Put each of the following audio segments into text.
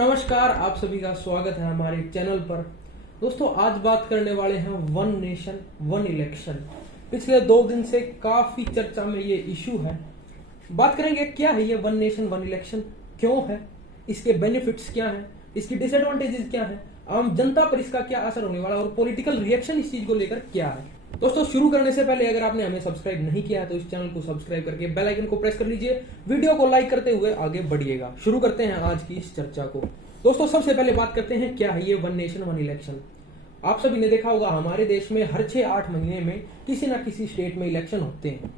नमस्कार, आप सभी का स्वागत है हमारे चैनल पर। दोस्तों आज बात करने वाले हैं वन नेशन वन इलेक्शन। पिछले 2 दिन से काफी चर्चा में ये इशू है। बात करेंगे क्या है ये वन नेशन वन इलेक्शन, क्यों है, इसके बेनिफिट्स क्या है, इसकी डिसएडवांटेजेस क्या है, आम जनता पर इसका क्या असर होने वाला और पॉलिटिकल रिएक्शन इस चीज को लेकर क्या है। दोस्तों शुरू करने से पहले अगर आपने हमें सब्सक्राइब नहीं किया है तो इस चैनल को सब्सक्राइब करके बेल आइकन को प्रेस कर लीजिए, वीडियो को लाइक करते हुए आगे बढ़िएगा। शुरू करते हैं आज की इस चर्चा को। दोस्तों सबसे पहले बात करते हैं क्या है ये वन नेशन वन इलेक्शन। आप सभी ने देखा होगा हमारे देश में हर 6-8 महीने में किसी ना किसी स्टेट में इलेक्शन होते हैं।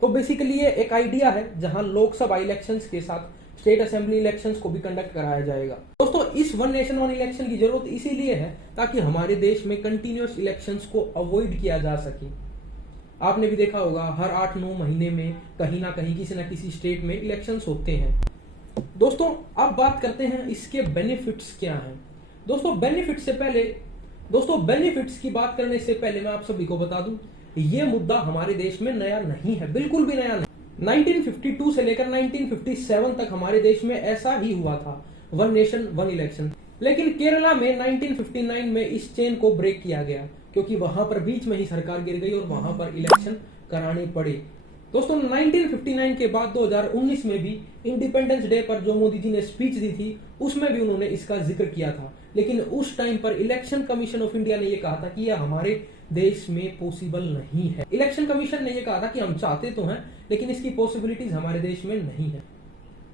तो बेसिकली ये एक आइडिया है जहां लोकसभा इलेक्शंस के साथ स्टेट असेंबली इलेक्शंस को भी कंडक्ट कराया जाएगा। दोस्तों इस वन नेशन वन इलेक्शन की जरूरत इसीलिए है ताकि हमारे देश में कंटिन्यूअस इलेक्शंस को अवॉइड किया जा सके। आपने भी देखा होगा हर 8-9 महीने में कहीं ना कहीं किसी ना किसी स्टेट में इलेक्शंस होते हैं। दोस्तों अब बात करते हैं इसके बेनिफिट्स क्या हैं। दोस्तों बेनिफिट्स की बात करने से पहले मैं आप सभी को बता दूं ये मुद्दा हमारे देश में नया नहीं है, बिल्कुल भी नया नहीं। 1952 से लेकर 1957 तक हमारे देश में ऐसा ही हुआ था, वन नेशन वन इलेक्शन। लेकिन केरला में 1959 में इस चेन को ब्रेक किया गया क्योंकि वहां पर बीच में ही सरकार गिर गई और वहां पर इलेक्शन कराने पड़े। दोस्तों 1959 के बाद 2019 में भी इंडिपेंडेंस डे पर जो मोदी जी ने स्पीच दी थी उसमें भी उन्होंने इसका जिक्र किया था। लेकिन उस टाइम पर इलेक्शन कमीशन ऑफ इंडिया ने यह कहा था कि यह हमारे देश में पॉसिबल नहीं है। इलेक्शन कमीशन ने यह कहा था कि हम चाहते तो हैं लेकिन इसकी पॉसिबिलिटीज हमारे देश में नहीं है।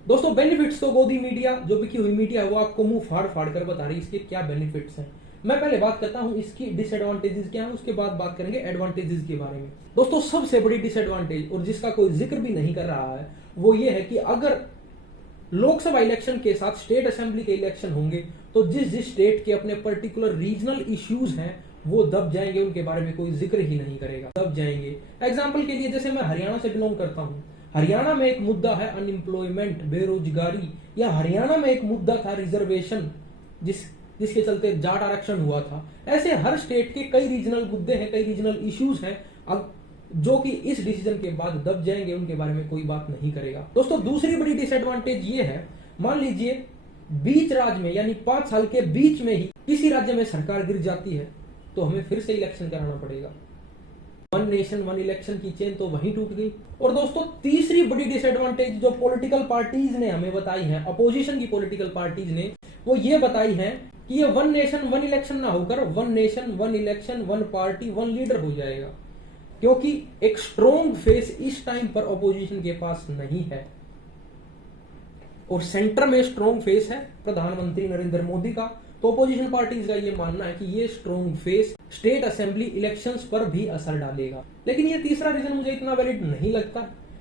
दोस्तों बेनिफिट्स तो गोदी मीडिया जो बिकी हुई मीडिया है वो आपको मुंह फाड़ फाड़ कर बता रही इसके क्या बेनिफिट्स हैं। मैं पहले बात करता हूं इसकी डिसएडवांटेजेस क्या है, उसके बाद बात करेंगे एडवांटेजेस के बारे में। दोस्तों सबसे बड़ी डिसएडवांटेज और जिसका कोई जिक्र भी नहीं कर रहा है वो ये है कि अगर लोकसभा इलेक्शन के साथ स्टेट असेंबली के इलेक्शन होंगे तो जिस स्टेट के अपने पर्टिकुलर रीजनल इश्यूज हैं वो दब जाएंगे, उनके बारे में कोई जिक्र ही नहीं करेगा, दब जाएंगे। एग्जाम्पल के लिए जैसे मैं हरियाणा से बिलोंग करता हूं, हरियाणा में एक मुद्दा है अनएम्प्लॉयमेंट, बेरोजगारी, या हरियाणा में एक मुद्दा था रिजर्वेशन जिसके चलते जाट आरक्षण हुआ था। ऐसे हर स्टेट के कई रीजनल मुद्दे हैं, कई रीजनल इश्यूज हैं जो कि इस डिसीजन के बाद दब जाएंगे, उनके बारे में कोई बात नहीं करेगा। दोस्तों दूसरी बड़ी डिसएडवांटेज ये है, मान लीजिए बीच राज्य में यानी 5 साल के बीच में ही किसी राज्य में सरकार गिर जाती है तो हमें फिर से इलेक्शन कराना पड़ेगा। वन नेशन वन इलेक्शन की चेन तो वहीं टूट गई। और दोस्तों तीसरी बड़ी डिसएडवांटेज जो पॉलिटिकल पार्टीज ने हमें बताई है, अपोजिशन की पॉलिटिकल पार्टीज ने, वो ये बताई है कि ये वन नेशन वन इलेक्शन ना होकर one nation one election one party one leader हो जाएगा, क्योंकि एक स्ट्रॉन्ग फेस इस टाइम पर अपोजिशन के पास नहीं है और सेंटर में स्ट्रॉन्ग फेस है प्रधानमंत्री नरेंद्र मोदी का। तो अपोजिशन पार्टीज का ये मानना है कि ये strong face state assembly elections पर भी असर डालेगा। लेकिन ये तीसरा रीजन मुझे इतना वैलिड नहीं लगता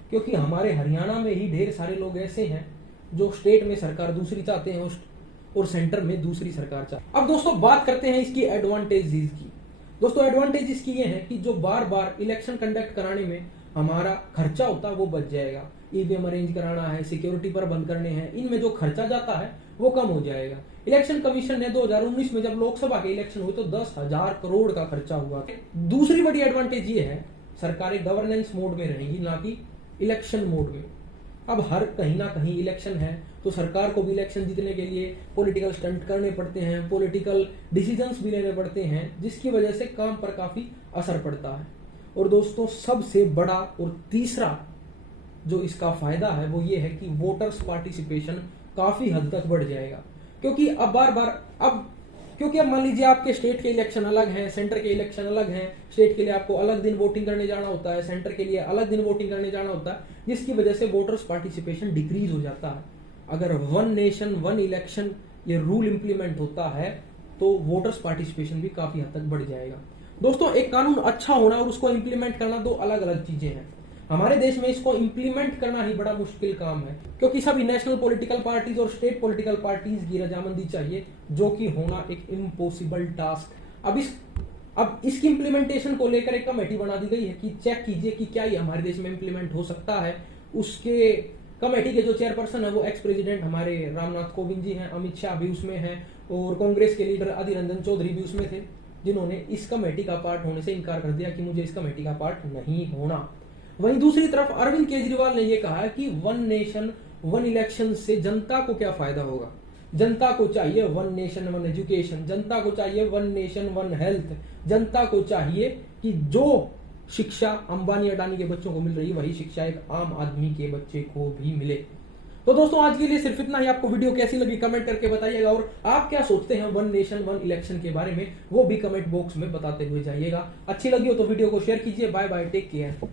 क्योंकि हमारे हरियाणा में ही ढेर सारे लोग ऐसे हैं जो स्टेट में सरकार दूसरी चाहते हैं और सेंटर में दूसरी सरकार चाहते हैं। अब दोस्तों बात करते हैं इसकी एडवांटेजेस की। दोस्तों एडवांटेज इसकी ये है कि जो बार बार इलेक्शन कंडक्ट कराने में हमारा खर्चा होता है वो बच जाएगा। ईवीएम अरेंज कराना है, सिक्योरिटी पर बंद करने हैं, इनमें जो खर्चा जाता है वो कम हो जाएगा। इलेक्शन कमीशन ने 2019 में जब लोकसभा के इलेक्शन हुए तो 10,000 करोड़ का खर्चा हुआ। दूसरी बड़ी एडवांटेज ये है सरकारें गवर्नेंस मोड में रहेंगी ना कि इलेक्शन मोड में। अब हर कहीं ना कहीं इलेक्शन है तो सरकार को भी इलेक्शन जीतने के लिए पॉलिटिकल स्टंट करने पड़ते हैं, पॉलिटिकल डिसीजंस भी लेने पड़ते हैं, जिसकी वजह से काम पर काफी असर पड़ता है। और दोस्तों सबसे बड़ा और तीसरा जो इसका फायदा है वो ये है कि वोटर्स पार्टिसिपेशन काफी हद तक बढ़ जाएगा। क्योंकि अब मान लीजिए आपके स्टेट के इलेक्शन अलग हैं, सेंटर के इलेक्शन अलग हैं। स्टेट के लिए आपको अलग दिन वोटिंग करने जाना होता है, सेंटर के लिए अलग दिन वोटिंग करने जाना होता है, जिसकी वजह से वोटर्स पार्टिसिपेशन डिक्रीज हो जाता है। अगर वन नेशन वन इलेक्शन ये रूल इंप्लीमेंट होता है तो वोटर्स पार्टिसिपेशन भी काफी हद तक बढ़ जाएगा। दोस्तों एक कानून अच्छा होना और उसको इंप्लीमेंट करना दो अलग अलग चीजें हैं। हमारे देश में इसको इंप्लीमेंट करना ही बड़ा मुश्किल काम है क्योंकि सभी नेशनल पॉलिटिकल पार्टीज और स्टेट पॉलिटिकल पार्टीज की रजामंदी चाहिए, जो कि होना एक इम्पॉसिबल टास्क। अब इसकी इंप्लीमेंटेशन को लेकर एक कमेटी बना दी गई है कि चेक कीजिए कि क्या ये हमारे देश में इंप्लीमेंट हो सकता है। उसके कमेटी के जो चेयरपर्सन है वो एक्स प्रेसिडेंट हमारे रामनाथ कोविंद जी हैं, अमित शाह भी उसमें हैं और कांग्रेस के लीडर अधीर रंजन चौधरी भी उसमें थे, जिन्होंने इस कमेटी का पार्ट होने से इनकार कर दिया कि मुझे इस कमेटी का पार्ट नहीं होना। वहीं दूसरी तरफ अरविंद केजरीवाल ने यह कहा कि वन नेशन वन इलेक्शन से जनता को क्या फायदा होगा। जनता को चाहिए वन नेशन वन एजुकेशन, जनता को चाहिए वन नेशन वन हेल्थ, जनता को चाहिए कि जो शिक्षा अंबानी अडानी के बच्चों को मिल रही है वही शिक्षा एक आम आदमी के बच्चे को भी मिले। तो दोस्तों आज के लिए सिर्फ इतना ही। आपको वीडियो कैसी लगी कमेंट करके बताइएगा, और आप क्या सोचते हैं वन नेशन वन इलेक्शन के बारे में वो भी कमेंट बॉक्स में बताते हुए जाइएगा। अच्छी लगी हो तो वीडियो को शेयर कीजिए। Bye bye, take care.